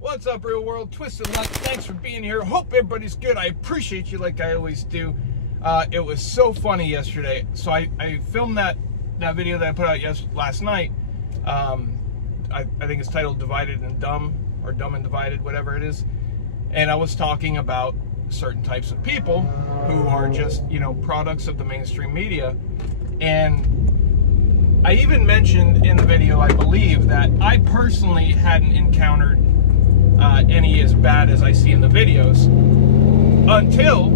What's up, real world? Twisted Luck. Thanks for being here. Hope everybody's good. I appreciate you like I always do. It was so funny yesterday. So I filmed that video that I put out last night. I think it's titled Divided and Dumb, or Dumb and Divided, whatever it is. And I was talking about certain types of people who are just, products of the mainstream media. And I even mentioned in the video, I believe, that I personally hadn't encountered any as bad as I see in the videos until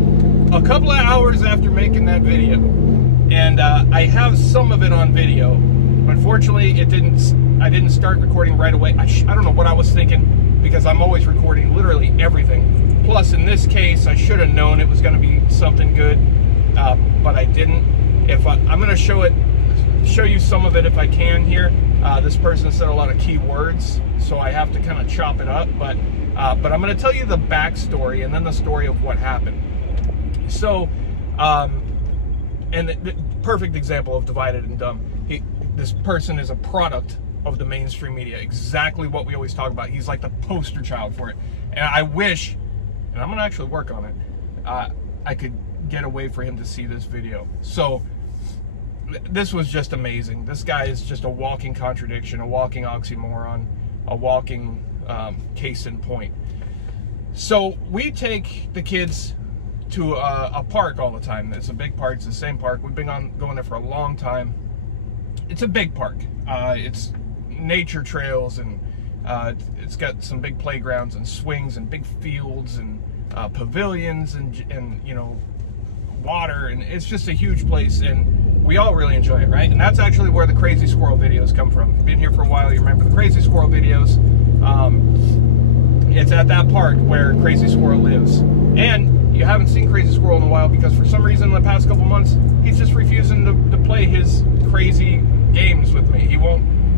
a couple of hours after making that video. And I have some of it on video. Unfortunately, I didn't start recording right away. I don't know what I was thinking, because I'm always recording literally everything. Plus, in this case, I should have known it was going to be something good, but I didn't. I'm going to show you some of it if I can here. This person said a lot of key words, so I have to kind of chop it up. But I'm going to tell you the backstory and then the story of what happened. So, and the perfect example of divided and dumb. This person is a product of the mainstream media. Exactly what we always talk about. He's like the poster child for it. And I wish, and I'm going to actually work on it, I could get a way for him to see this video. So, this was just amazing. This guy is just a walking contradiction, a walking oxymoron, a walking case in point. So we take the kids to a park all the time. It's a big park. It's the same park. We've been going there for a long time. It's a big park. It's nature trails, and it's got some big playgrounds and swings and big fields and pavilions and water, and it's just a huge place, and we all really enjoy it, right? And that's actually where the crazy squirrel videos come from. If you've been here for a while, you remember the crazy squirrel videos. It's at that park where Crazy Squirrel lives. And you haven't seen Crazy Squirrel in a while because for some reason in the past couple months, he's just refusing to play his crazy games with me.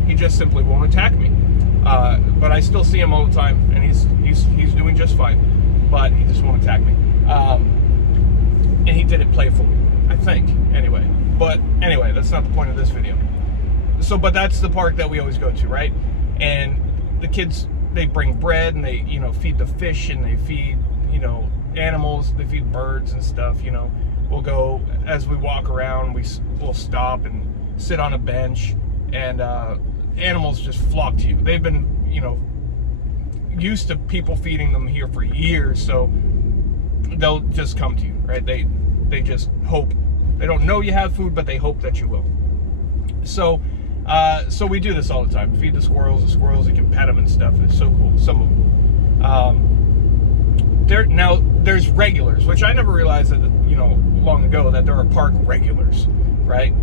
He just simply won't attack me. But I still see him all the time, and he's doing just fine. But he just won't attack me. And he did it playfully, I think, anyway. But anyway, that's not the point of this video. So, but that's the park that we always go to, right? And the kids, they bring bread, and they, feed the fish, and they feed, animals, they feed birds and stuff, We'll go, as we walk around, we'll stop and sit on a bench, and animals just flock to you. They've been, used to people feeding them here for years, so they'll just come to you, right? They just hope. They don't know you have food, but they hope that you will. So we do this all the time. Feed the squirrels. You can pet them and stuff. It's so cool. Some of them. Now there's regulars, which I never realized that long ago that there are park regulars, right?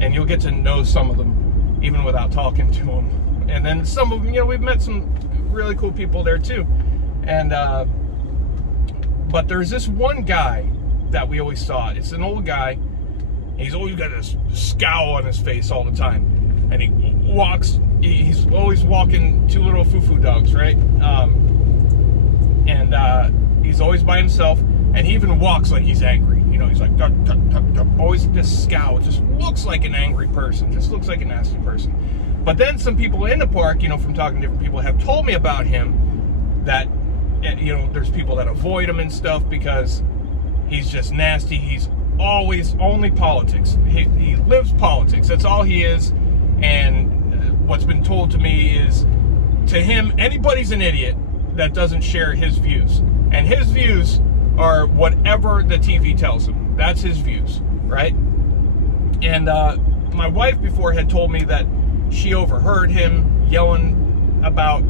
And you'll get to know some of them even without talking to them. And then some of them, we've met some really cool people there too. And but there's this one guy that we always saw. It's an old guy. He's always got this scowl on his face all the time. And he walks, he's always walking two little foo-foo dogs, right? He's always by himself. And he even walks like he's angry. He's like, duck, duck, duck, duck. Always this scowl. It just looks like an angry person. Just looks like a nasty person. But then some people in the park, from talking to different people, have told me about him that, there's people that avoid him and stuff because he's just nasty. He's always only politics. He lives politics. That's all he is. And what's been told to me is, to him, anybody's an idiot that doesn't share his views. And his views are whatever the TV tells him. That's his views, right? And my wife before had told me that she overheard him yelling about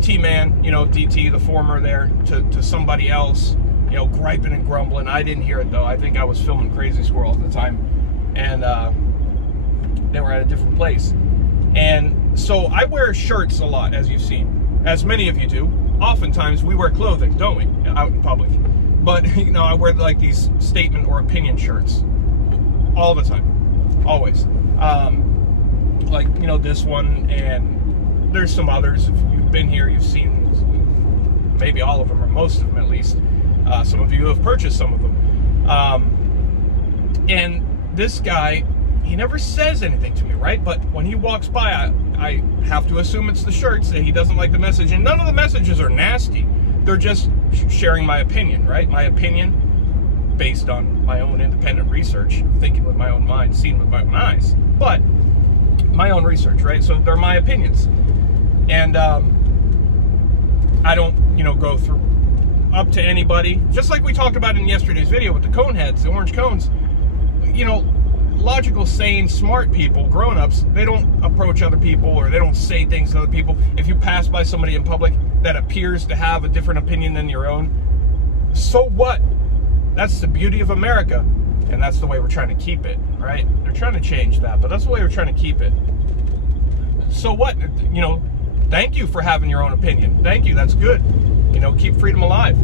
T-Man, DT, the former there, to somebody else. Griping and grumbling. I didn't hear it, though. I think I was filming Crazy Squirrel at the time. And they were at a different place. And so I wear shirts a lot, as you've seen. As many of you do. Oftentimes, we wear clothing, don't we? Out in public. But, I wear, like, these statement or opinion shirts. All the time. Always. Like, this one. And there's some others. If you've been here, you've seen maybe all of them, or most of them at least. Some of you have purchased some of them. And this guy, he never says anything to me, right? But when he walks by, I have to assume it's the shirts that he doesn't like the message. And none of the messages are nasty. They're just sharing my opinion, right? My opinion based on my own independent research, thinking with my own mind, seeing with my own eyes. But my own research, right? So they're my opinions. And I don't, go through up to anybody. Just like we talked about in yesterday's video with the cone heads, the orange cones. Logical, sane, smart people, grown-ups, they don't approach other people or they don't say things to other people. If you pass by somebody in public that appears to have a different opinion than your own, so what? That's the beauty of America, and that's the way we're trying to keep it, right? They're trying to change that, but that's the way we're trying to keep it. So what? Thank you for having your own opinion. Thank you, that's good. Keep freedom alive.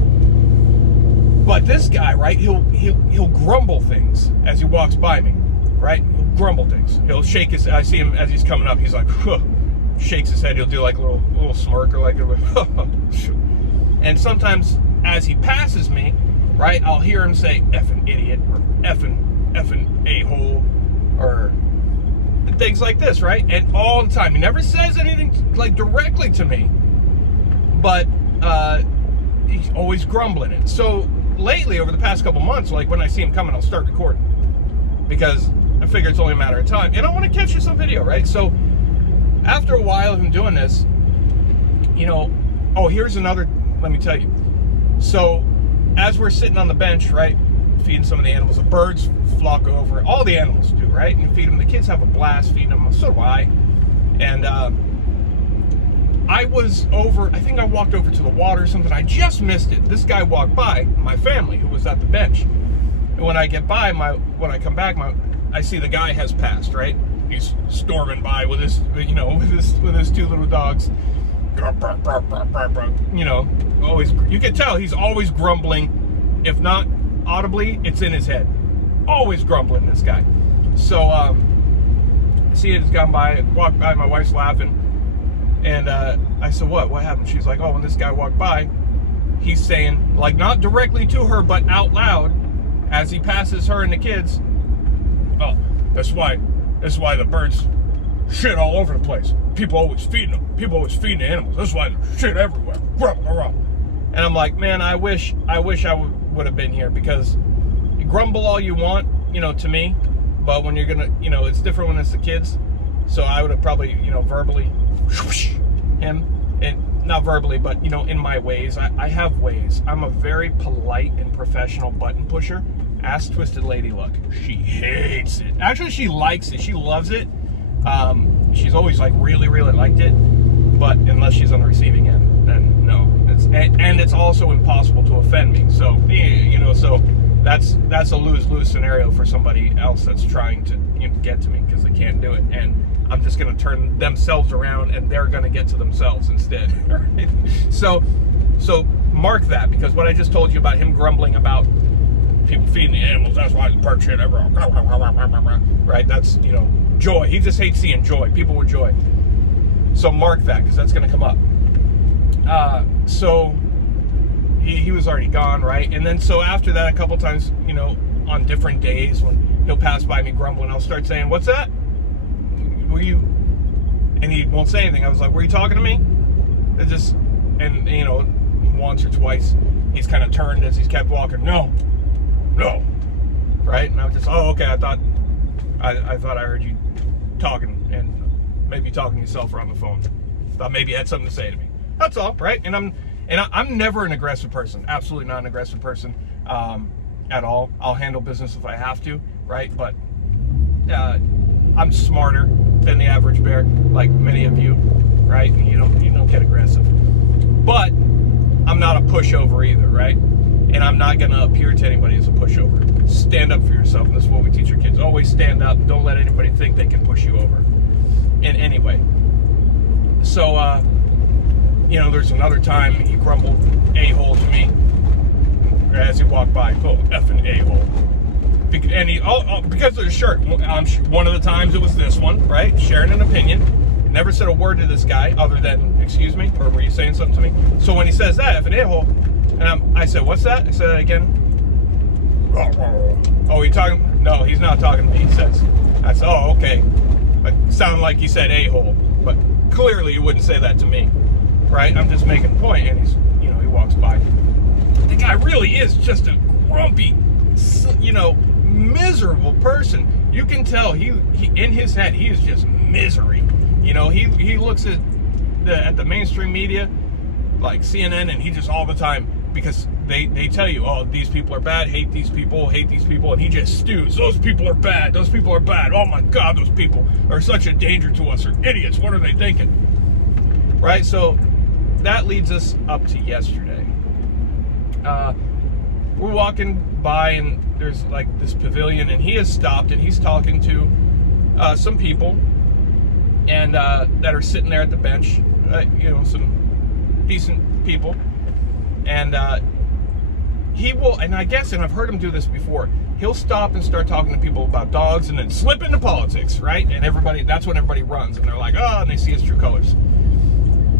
But this guy, right, he'll grumble things as he walks by me, right? He'll grumble things. He'll shake his, I see him as he's coming up, he's like, huh, shakes his head, he'll do like a little smirk or like a, and sometimes as he passes me, right, I'll hear him say, effing idiot, or effing a-hole, or things like this, right? And all the time. He never says anything like directly to me, but he's always grumbling it. So lately, over the past couple months, like when I see him coming, I'll start recording because I figure it's only a matter of time, and I want to catch you some video, right? So after a while of him doing this, oh, here's another, let me tell you. So as we're sitting on the bench, right, feeding some of the animals, the birds flock over, all the animals do, right, and feed them. The kids have a blast feeding them, so do I. And I was over, I think I walked over to the water or something, I just missed it. This guy walked by, my family, who was at the bench. And when I get by, when I come back, I see the guy has passed, right? He's storming by with his, with his two little dogs. Always, you can tell he's always grumbling. If not audibly, it's in his head. Always grumbling, this guy. So, I see it has gone by, walked by, my wife's laughing. And I said, what happened? She's like, oh, when this guy walked by, he's saying, like, not directly to her, but out loud, as he passes her and the kids, oh, that's why the birds shit all over the place. People always feeding them. People always feeding the animals. That's why there's shit everywhere. And I'm like, man, I wish I would have been here, because you grumble all you want, to me, but when you're gonna, it's different when it's the kids. So I would have probably, verbally him, and not verbally, but in my ways. I have ways. I'm a very polite and professional button pusher. Ask Twisted Lady Luck. She hates it. Actually, she likes it. She loves it. She's always like really liked it, but unless she's on the receiving end, then no. And it's also impossible to offend me. So so that's a lose-lose scenario for somebody else that's trying to get to me, because they can't do it, and I'm just going to turn themselves around and they're going to get to themselves instead. Right? So mark that, because what I just told you about him grumbling about people feeding the animals, that's why the bird shit everywhere, right? That's, joy. He just hates seeing joy, people with joy. So mark that, because that's going to come up. So he was already gone, right? And then so after that, a couple times, on different days when he'll pass by me grumbling, I'll start saying, what's that? Were you? And he won't say anything. I was like, were you talking to me? It just, and once or twice, he's kind of turned as he's kept walking. No, right? And I was just, oh, okay. I thought I heard you talking, and maybe talking to yourself or on the phone. Thought maybe you had something to say to me. That's all, right? And I'm never an aggressive person. Absolutely not an aggressive person at all. I'll handle business if I have to, right? But I'm smarter than the average bear, like many of you, right? You don't get aggressive. But I'm not a pushover either, right? And I'm not going to appear to anybody as a pushover. Stand up for yourself, and this is what we teach our kids. Always stand up. Don't let anybody think they can push you over in any way. So, there's another time he grumbled a-hole to me as he walked by. Oh, effing a-hole. And because of the shirt. One of the times it was this one, right? Sharing an opinion. Never said a word to this guy other than, excuse me, or were you saying something to me? So when he says that, effing a-hole, and I said, what's that? I said that again. Oh, you talking? No, he's not talking to me, he says. I said, oh, okay. It sounded like he said a-hole, but clearly he wouldn't say that to me, right? I'm just making a point, and he's, you know, he walks by. The guy really is just a grumpy, you know, miserable person. You can tell he in his head, he is just misery. You know, he looks at the mainstream media, like CNN, and he just all the time, because they tell you, oh, these people are bad, hate these people, and he just stews. Those people are bad, those people are bad. Oh my God, those people are such a danger to us, they're idiots, what are they thinking? Right, so that leads us up to yesterday. We're walking by, and there's like this pavilion, and he has stopped, and he's talking to some people, and that are sitting there at the bench, you know, some decent people, and he will, and I guess, and I've heard him do this before, he'll stop and start talking to people about dogs, and then slip into politics, right? And everybody, that's when everybody runs, and they're like, oh, and they see his true colors.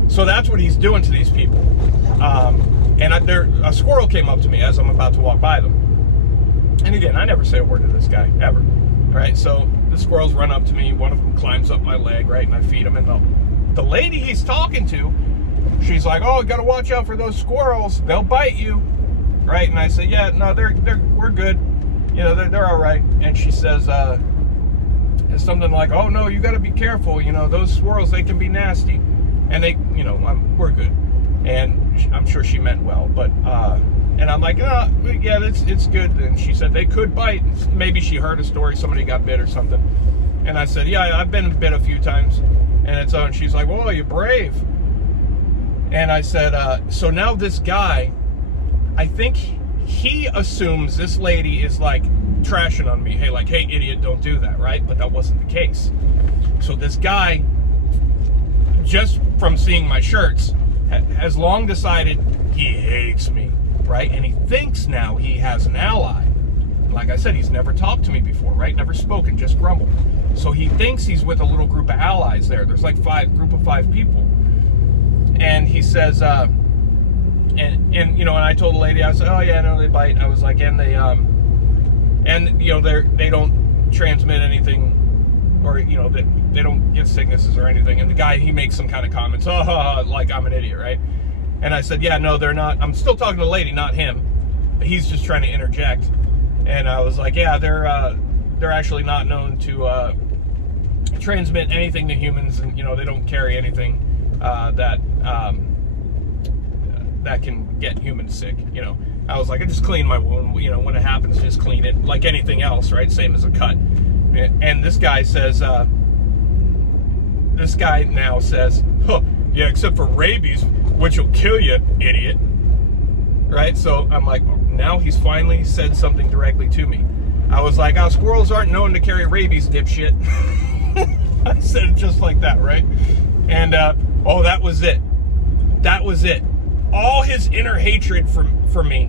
So that's what he's doing to these people. And a squirrel came up to me as I'm about to walk by them. And again, I never say a word to this guy, ever. Right? So the squirrels run up to me. One of them climbs up my leg, right? And I feed him. And the lady he's talking to, she's like, oh, you got to watch out for those squirrels. They'll bite you. Right? And I say, yeah, no, we're good. You know, they're all right. And she says, it's something like, oh, no, you got to be careful. You know, those squirrels, they can be nasty. And they, you know, we're good. And I'm sure she meant well, but, and I'm like, oh, yeah, it's good. And she said they could bite. Maybe she heard a story, somebody got bit or something. And I said, yeah, I've been bit a few times. And she's like, well, you're brave. And I said, so now this guy, I think he assumes this lady is like trashing on me. Hey, like, hey, idiot, don't do that, right? But that wasn't the case. So this guy, just from seeing my shirts, has long decided he hates me, right? And he thinks now he has an ally. Like I said, he's never talked to me before, right? Never spoken, just grumbled. So he thinks he's with a little group of allies there. There's like group of 5 people. And he says, and you know, and I told the lady, I said, oh yeah, no, they bite. I was like, and they, and you know, they don't transmit anything, or, you know, they don't get sicknesses or anything. And the guy, he makes some kind of comments, oh, like I'm an idiot, right? And I said, yeah, no, they're not. I'm still talking to the lady, not him. But he's just trying to interject. And I was like, yeah, they're actually not known to transmit anything to humans, and, you know, they don't carry anything that can get humans sick, you know. I was like, I just clean my wound, you know, when it happens, just clean it like anything else, right? Same as a cut. And this guy says, this guy now says, huh, yeah, except for rabies, which will kill you, idiot. Right? So I'm like, now he's finally said something directly to me. I was like, oh, squirrels aren't known to carry rabies, dipshit. I said it just like that, right? And, oh, that was it. That was it. All his inner hatred for me,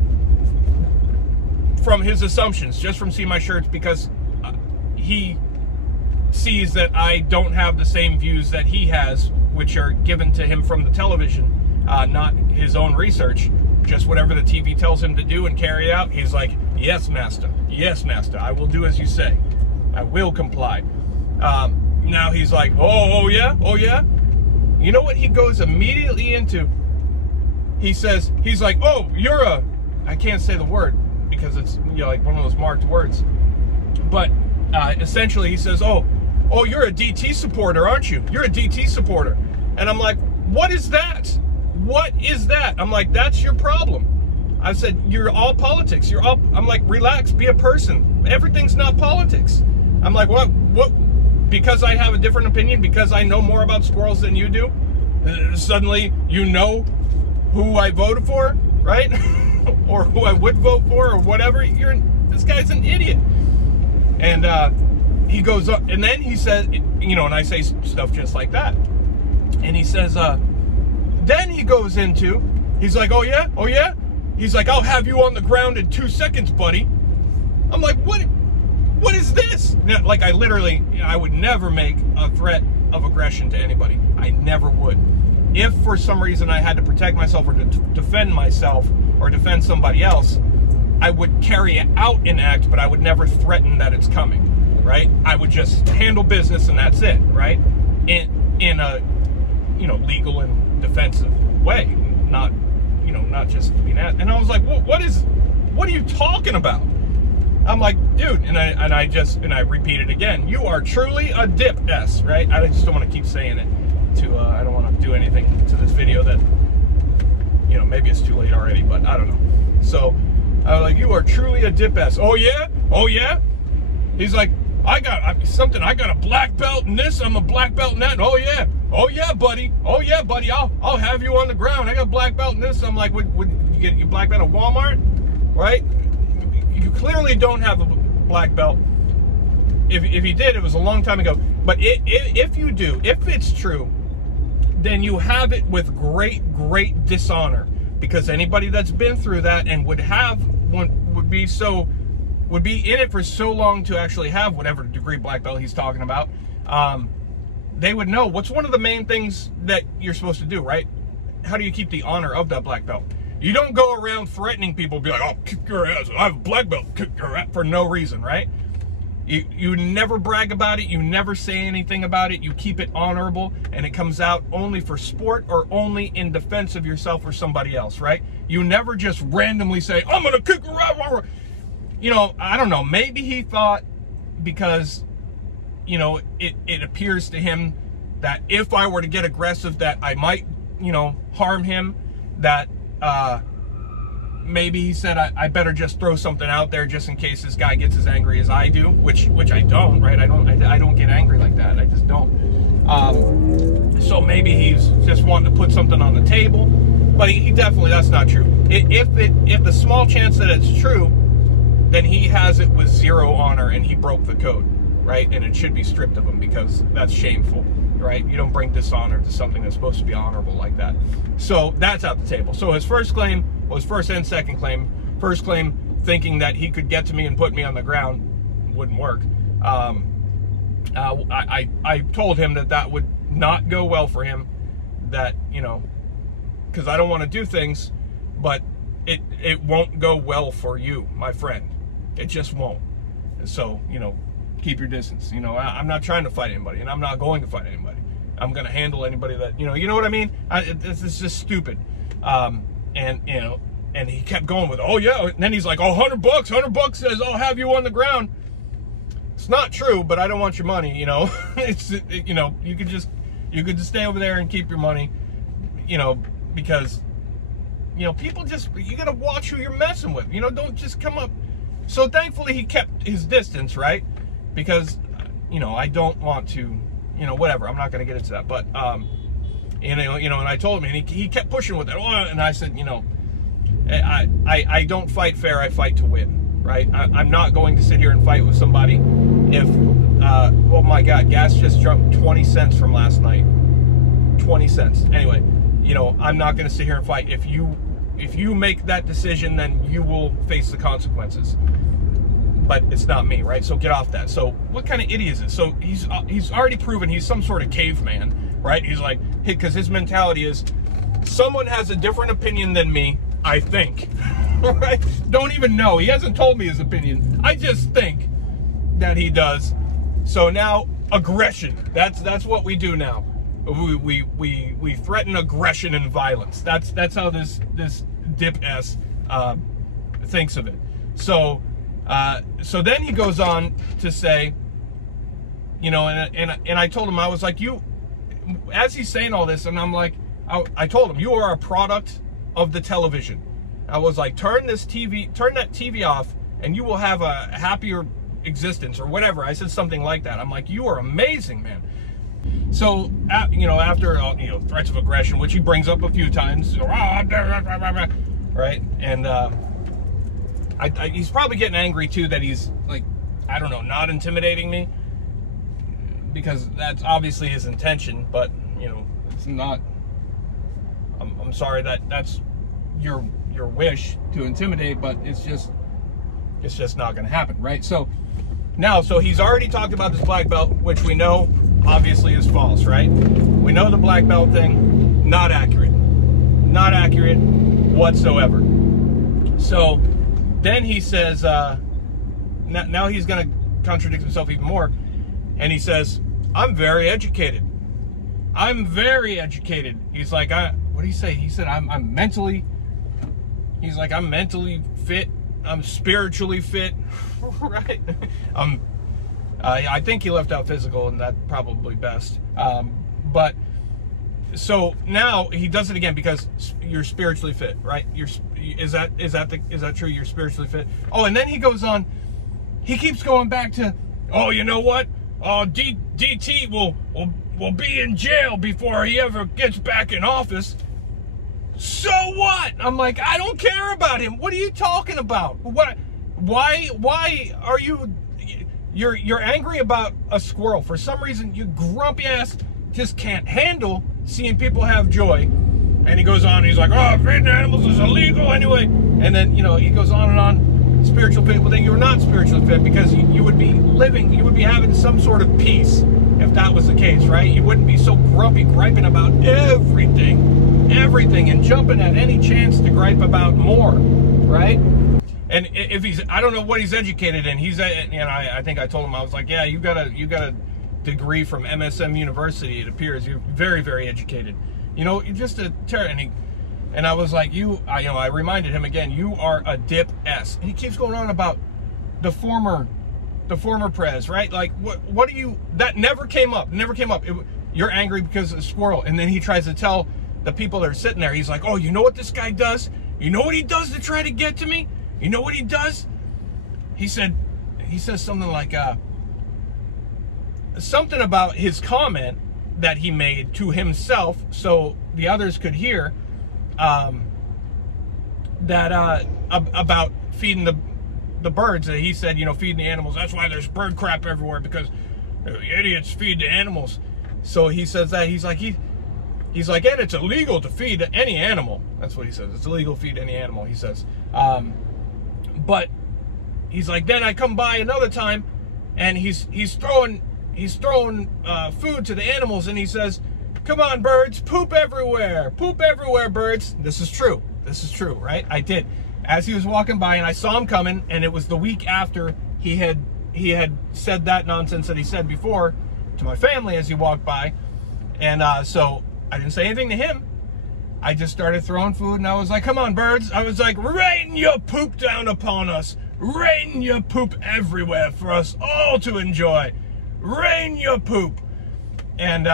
from his assumptions, just from seeing my shirts, because he sees that I don't have the same views that he has, which are given to him from the television, not his own research, just whatever the TV tells him to do and carry out. He's like, yes, master, I will do as you say. I will comply. Now he's like, oh yeah? You know what he goes immediately into? He says, he's like, oh, you're a, I can't say the word because it's, you know, like one of those marked words. But essentially he says, oh, you're a DT supporter, aren't you? You're a DT supporter. And I'm like, what is that? What is that? I'm like, that's your problem. I said, you're all politics. I'm like, relax, be a person. Everything's not politics. I'm like, what? Because I have a different opinion, because I know more about squirrels than you do, suddenly you know who I voted for, right? Or who I would vote for, or whatever. This guy's an idiot. And he goes up, and then he says, you know, and I say stuff just like that. And he says, then he goes into, he's like, oh yeah? He's like, I'll have you on the ground in 2 seconds, buddy. I'm like, what is this? Like, I would never make a threat of aggression to anybody. I never would. If for some reason I had to protect myself or to defend myself or defend somebody else, I would carry out an act, but I would never threaten that it's coming. right? I would just handle business and that's it, right? In a, you know, legal and defensive way, not, you know, not just being at. And I was like, what are you talking about? I'm like, dude, and I repeat it again. You are truly a dip S, right? I just don't want to keep saying it to, I don't want to do anything to this video that, you know, maybe it's too late already, but I don't know. So I was like, you are truly a dip S. Oh yeah? Oh yeah? He's like, I got a black belt in this, I'm a black belt in that. Oh yeah. Oh yeah, buddy. Oh yeah, buddy. I'll have you on the ground. I got a black belt in this. I'm like, would you get your black belt at Walmart? Right? You clearly don't have a black belt. If you did, it was a long time ago. But if you do, if it's true, then you have it with great dishonor, because anybody that's been through that and would be in it for so long to actually have whatever degree black belt he's talking about, they would know what's one of the main things that you're supposed to do, right? How do you keep the honor of that black belt? You don't go around threatening people, be like, oh, kick your ass, I have a black belt, kick your ass, for no reason, right? You never brag about it, you never say anything about it, you keep it honorable, and it comes out only for sport or only in defense of yourself or somebody else, right? You never just randomly say, I'm gonna kick your ass. You know, I don't know, maybe he thought because, you know, it appears to him that if I were to get aggressive that I might, you know, harm him, that maybe he said I better just throw something out there just in case this guy gets as angry as I do, which I don't, right? I don't get angry like that. I just don't. So maybe he's just wanting to put something on the table, but he definitely, that's not true. If the small chance that it's true, then he has it with zero honor and he broke the code, right? And it should be stripped of him because that's shameful, right? You don't bring dishonor to something that's supposed to be honorable like that. So that's out the table. So his first claim was first and second claim. First claim, thinking that he could get to me and put me on the ground, wouldn't work. I told him that would not go well for him, that, you know, because I don't want to do things, but it won't go well for you, my friend. It just won't. So, you know, keep your distance. You know, I'm not trying to fight anybody, and I'm not going to fight anybody. I'm going to handle anybody that, you know what I mean? It's just stupid. And, you know, and he kept going with, oh yeah, and then he's like, oh, $100 says I'll have you on the ground. It's not true, but I don't want your money, you know. You know, you could just stay over there and keep your money, you know, because, you know, people just, you got to watch who you're messing with, you know, don't just come up. So thankfully he kept his distance, right? Because, you know, I don't want to, you know, whatever, I'm not going to get into that, but, you know, and I told him, and he kept pushing with it, and I said, you know, I don't fight fair, I fight to win, right? I'm not going to sit here and fight with somebody if, oh my God, gas just jumped 20 cents from last night, 20 cents. Anyway, you know, I'm not going to sit here and fight. If you make that decision, then you will face the consequences. But it's not me, right? So get off that. So what kind of idiot is this? So he's already proven he's some sort of caveman, right? He's like, because his mentality is, someone has a different opinion than me, I think. Right? Don't even know. He hasn't told me his opinion. I just think that he does. So now aggression. That's what we do now. We threaten aggression and violence. That's how this dip S thinks of it. So then he goes on to say, you know, and I told him, I was like, as he's saying all this, and I'm like, I told him, you are a product of the television. I was like, turn that TV off, and you will have a happier existence, or whatever. I said something like that. I'm like, you are amazing, man. So, you know, after, you know, threats of aggression, which he brings up a few times, right? And he's probably getting angry too that he's like, I don't know, not intimidating me, because that's obviously his intention. But, you know, it's not. I'm sorry that's your wish to intimidate, but it's just not going to happen, right? So now, he's already talked about this black belt, which we know obviously is false, right? We know the black belt thing, not accurate whatsoever. So then he says, now he's going to contradicts himself even more. And he says, I'm very educated. I'm very educated. He's like, what did he say? He said, I'm mentally, he's like, I'm mentally fit. I'm spiritually fit. Right? I think he left out physical, and that's probably best. But so now he does it again because you're spiritually fit, right? Is that true? You're spiritually fit. Oh, and then he goes on. He keeps going back to, oh, you know what? DT will be in jail before he ever gets back in office. So what? I'm like, I don't care about him. What are you talking about? What? Why are you? You're angry about a squirrel. For some reason, you grumpy ass just can't handle seeing people have joy. And he goes on, he's like, oh, feeding animals is illegal anyway. And then, you know, he goes on and on. Spiritual fit. Well, then you're not spiritually fit because you would be living, you would be having some sort of peace if that was the case, right? You wouldn't be so grumpy, griping about everything, and jumping at any chance to gripe about more, right? And if he's, I don't know what he's educated in. He's, and I think I told him, I was like, yeah, you got a degree from MSM University. It appears you're very, very educated. You know, you're just a terror. And I was like, I reminded him again, you are a dip S. And he keeps going on about the former prez, right? Like, what do you, that never came up. You're angry because of the squirrel. And then he tries to tell the people that are sitting there, he's like, oh, you know what this guy does? You know what he does to try to get to me? You know what he does? He says something like, something about his comment that he made to himself so the others could hear, about feeding the birds. That he said, you know, feeding the animals, that's why there's bird crap everywhere, because idiots feed the animals. So he says that, he's like, and it's illegal to feed any animal. That's what he says. It's illegal to feed any animal, he says. But he's like, then I come by another time and he's throwing food to the animals, and he says, come on, birds, poop everywhere, birds. This is true, right? I did. As he was walking by, and I saw him coming, and it was the week after he had said that nonsense that he said before to my family as he walked by. And so I didn't say anything to him. I just started throwing food, and I was like, come on, birds. I was like, rain your poop down upon us. Rain your poop everywhere for us all to enjoy. Rain your poop. And,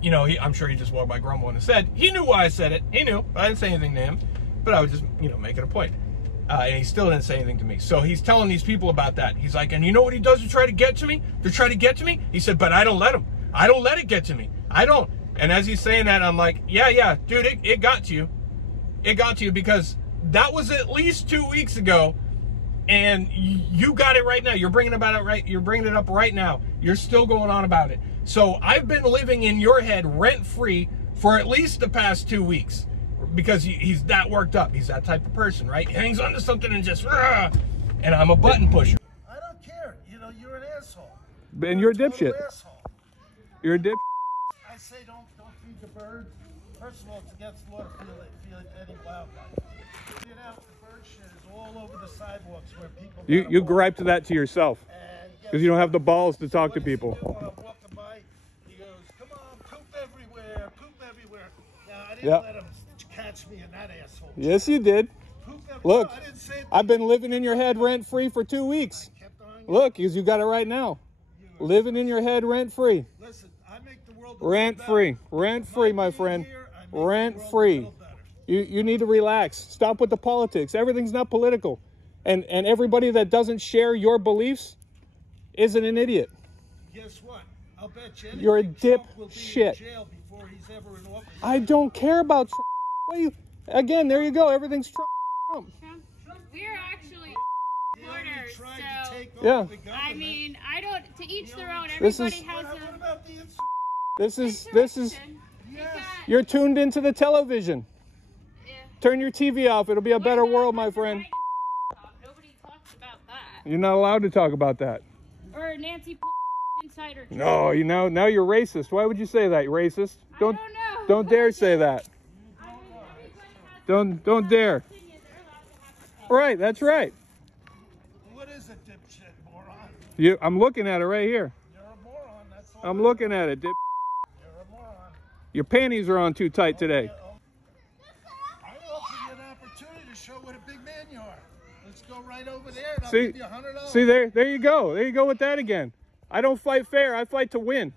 you know, I'm sure he just walked by grumbling and said, he knew why I said it. He knew. I didn't say anything to him, but I was just, you know, making a point. And he still didn't say anything to me. So he's telling these people about that. He's like, and you know what he does to try to get to me? He said, but I don't let him. I don't let it get to me. I don't. And as he's saying that, I'm like, yeah, dude, it got to you. It got to you because that was at least 2 weeks ago. And you got it right now. You're bringing it up right now. You're still going on about it. So I've been living in your head rent-free for at least the past 2 weeks because he's that worked up. He's that type of person, right? He hangs on to something and just, and I'm a button pusher. I don't care. You know, you're an asshole. And you're a dipshit. You're a dipshit. I say don't feed the birds. First of all, it's against the law to feed any wildlife. You know, the bird shit is all over the sidewalks where people. You gripe to that to yourself because you don't have the balls to talk to people. When I'm walking by, he goes, "Come on, poop everywhere, poop everywhere." Now I didn't let him catch me in that asshole. Yes, you did. Look, no, I didn't say it. I've been living in your head rent free for 2 weeks. Look, because you got it right now. Living in your head rent free. Listen, I make the world rent free, my friend. Rent free. You need to relax. Stop with the politics. Everything's not political. And everybody that doesn't share your beliefs isn't an idiot. Guess what? I'll bet you you're a dipshit. I don't care about Trump. What you? Again, there you go. Everything's Trump. We're actually supporters, so yeah. I mean, I don't. To each their own. Everybody has a. This is. You're tuned into the television. Yeah. Turn your TV off. It'll be a better world, my friend. Nobody talks about that. You're not allowed to talk about that. Or Nancy insider. No, now you're racist. Why would you say that? You're racist. Don't know. Don't dare say that. Don't dare. Right, that's right. What is a dipshit, moron? I'm looking at it right here. You're a moron. That's all. I'm looking at it. You're a moron. Your panties are on too tight today. I offered you an opportunity to show what a big man you are. Let's go right over there and I'll See, give you $100. see there you go. There you go with that again. I don't fight fair. I fight to win.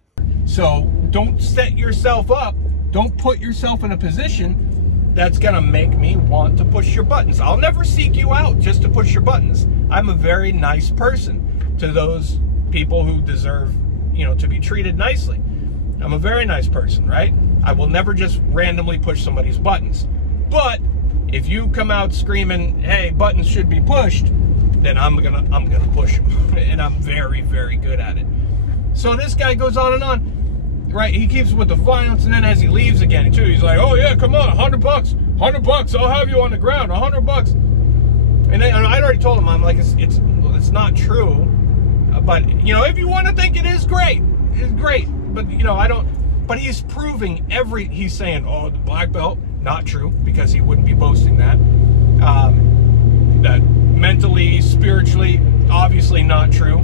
So don't set yourself up. Don't put yourself in a position that's going to make me want to push your buttons. I'll never seek you out just to push your buttons. I'm a very nice person to those people who deserve, you know, to be treated nicely. I'm a very nice person, right? I will never just randomly push somebody's buttons. But if you come out screaming, hey, buttons should be pushed, then I'm gonna push them. And I'm very, very good at it. So this guy goes on and on. Right, he keeps with the violence, and then as he leaves again, too, he's like, "Oh yeah, come on, $100, I'll have you on the ground, $100." And I already told him, I'm like, it's not true, but you know, if you want to think it is great, it's great, but you know, I don't. But he's proving he's saying, "Oh, the black belt," not true, because he wouldn't be boasting that. That mentally, spiritually, obviously not true.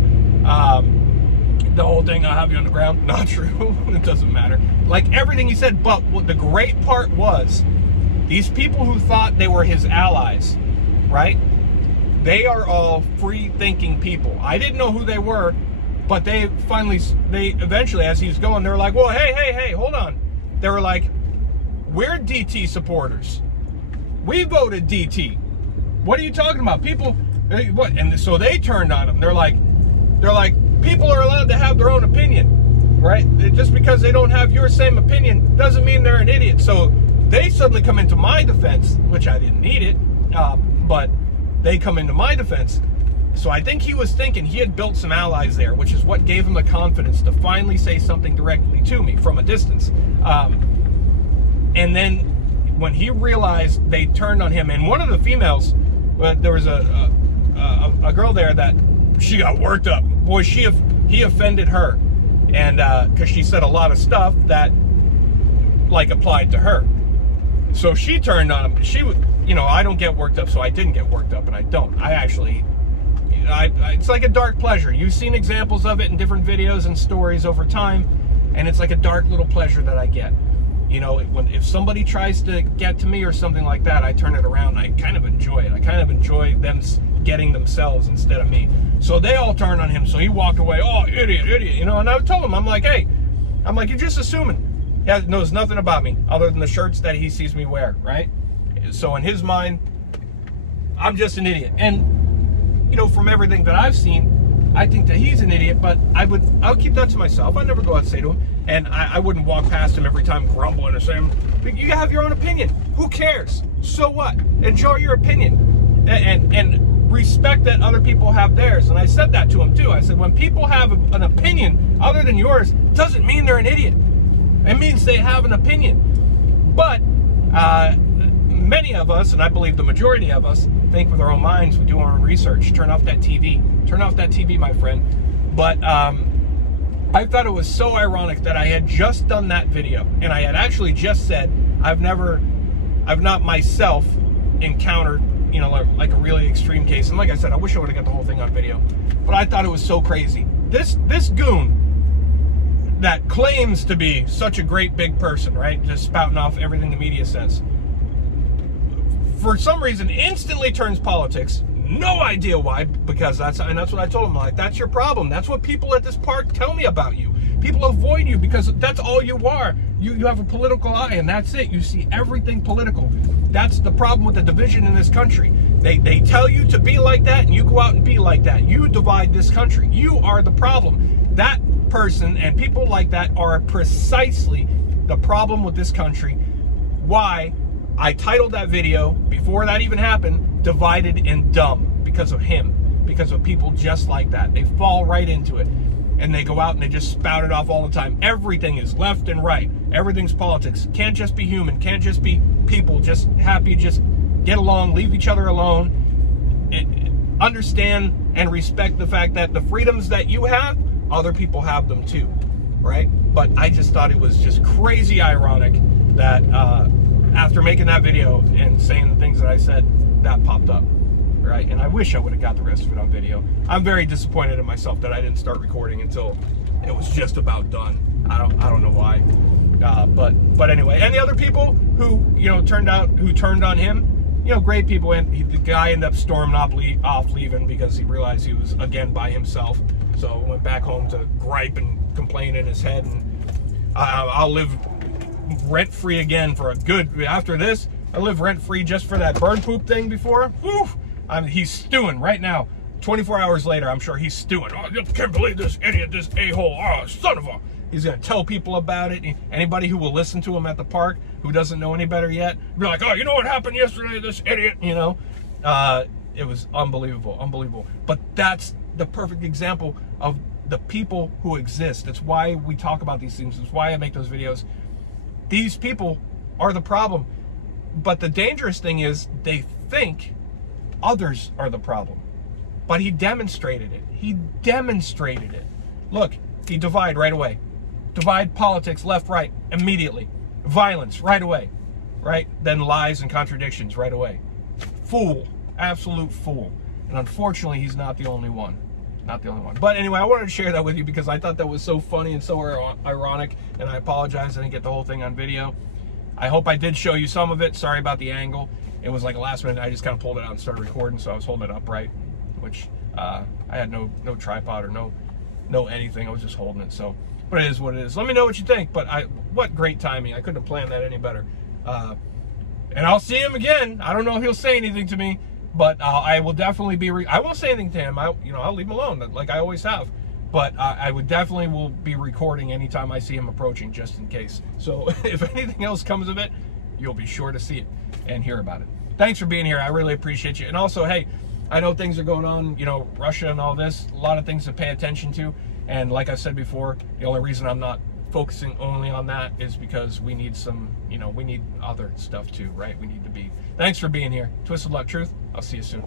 The whole thing, I'll have you on the ground, not true. It doesn't matter. Like everything he said, but what the great part was, these people who thought they were his allies, right? They are all free-thinking people. I didn't know who they were, but they eventually, as he's going, they're like, well, hey, hold on. They were like, we're DT supporters. We voted DT. What are you talking about? People, what? And so they turned on him. They're like, people are allowed to have their own opinion, right? Just because they don't have your same opinion doesn't mean they're an idiot. So they suddenly come into my defense, which I didn't need it, but they come into my defense. So I think he was thinking he had built some allies there, which is what gave him the confidence to finally say something directly to me from a distance. And then when he realized they turned on him, and one of the females, there was a girl there that she got worked up. Boy, he offended her, and because she said a lot of stuff that like applied to her. So she turned on him. She would, you know, I don't get worked up, so I didn't get worked up, and I don't. I actually, it's like a dark pleasure. You've seen examples of it in different videos and stories over time, and it's like a dark little pleasure that I get. You know, if somebody tries to get to me or something like that, I turn it around and I kind of enjoy it. I kind of enjoy them getting themselves instead of me. So they all turned on him, so he walked away, oh, idiot, you know, and I told him, I'm like, hey, you're just assuming. He knows nothing about me other than the shirts that he sees me wear, right? So in his mind, I'm just an idiot. And, you know, from everything that I've seen, I think that he's an idiot, but I'll keep that to myself. I never go out and say to him, and I wouldn't walk past him every time grumbling or saying, you have your own opinion. Who cares? So what? Enjoy your opinion. And respect that other people have theirs. And I said that to him too. I said, when people have an opinion other than yours, doesn't mean they're an idiot. It means they have an opinion. But many of us, and I believe the majority of us, think with our own minds. We do our own research. Turn off that TV. Turn off that TV, my friend. But I thought it was so ironic that I had just done that video, and I had actually just said I've not myself encountered, you know, like a really extreme case. And like I said, I wish I would have got the whole thing on video, but I thought it was so crazy. This goon that claims to be such a great big person, right, just spouting off everything the media says, for some reason instantly turns politics. No idea why, because that's what I told him. Like, that's your problem. That's what people at this park tell me about you. People avoid you because that's all you are. You have a political eye, and that's it. You see everything political. That's the problem with the division in this country. They tell you to be like that, and you go out and be like that. You divide this country. You are the problem. That person and people like that are precisely the problem with this country. Why I titled that video, before that even happened, Divided and Dumb, because of him, because of people just like that. They fall right into it, and they go out and they just spout it off all the time. Everything is left and right. Everything's politics. Can't just be human. Can't just be people just happy, just get along, leave each other alone. Understand and respect the fact that the freedoms that you have, other people have them too, right? But I just thought it was just crazy ironic that after making that video and saying the things that I said, that popped up, right? And I wish I would have got the rest of it on video. I'm very disappointed in myself that I didn't start recording until it was just about done. I don't know why. But anyway, and the other people who, you know, turned on him, you know, great people. And the guy ended up storming off leaving because he realized he was again by himself. So went back home to gripe and complain in his head, and I'll live rent-free again for a good, after this, I live rent-free just for that bird poop thing before. Whew, he's stewing right now. 24 hours later, I'm sure he's stewing. Oh, I can't believe this idiot, this a-hole, oh, son of a. He's going to tell people about it. Anybody who will listen to him at the park who doesn't know any better yet, be like, oh, you know what happened yesterday, this idiot, you know? It was unbelievable, unbelievable. But that's the perfect example of the people who exist. That's why we talk about these things. That's why I make those videos. These people are the problem. But the dangerous thing is they think others are the problem. But he demonstrated it. He demonstrated it. Look, he divide right away. Divide politics left, right, immediately. Violence right away, right? Then lies and contradictions right away. Fool, absolute fool. And unfortunately, he's not the only one. Not the only one. But anyway, I wanted to share that with you because I thought that was so funny and so ironic. And I apologize I didn't get the whole thing on video. I hope I did show you some of it. Sorry about the angle. It was like a last minute. I just kind of pulled it out and started recording, so I was holding it upright, which I had no tripod or no anything. I was just holding it. So, but it is what it is. Let me know what you think. But what great timing. I couldn't have planned that any better. And I'll see him again. I don't know if he'll say anything to me, but I will definitely be. I won't say anything to him. I'll leave him alone like I always have. But I would definitely will be recording anytime I see him approaching, just in case. So if anything else comes of it, you'll be sure to see it and hear about it. Thanks for being here. I really appreciate you. And also, hey, I know things are going on, you know, Russia and all this, a lot of things to pay attention to. And like I said before, the only reason I'm not focusing only on that is because we need some, you know, we need other stuff too, right? We need to be. Thanks for being here. Twisted Luck Truth. I'll see you soon.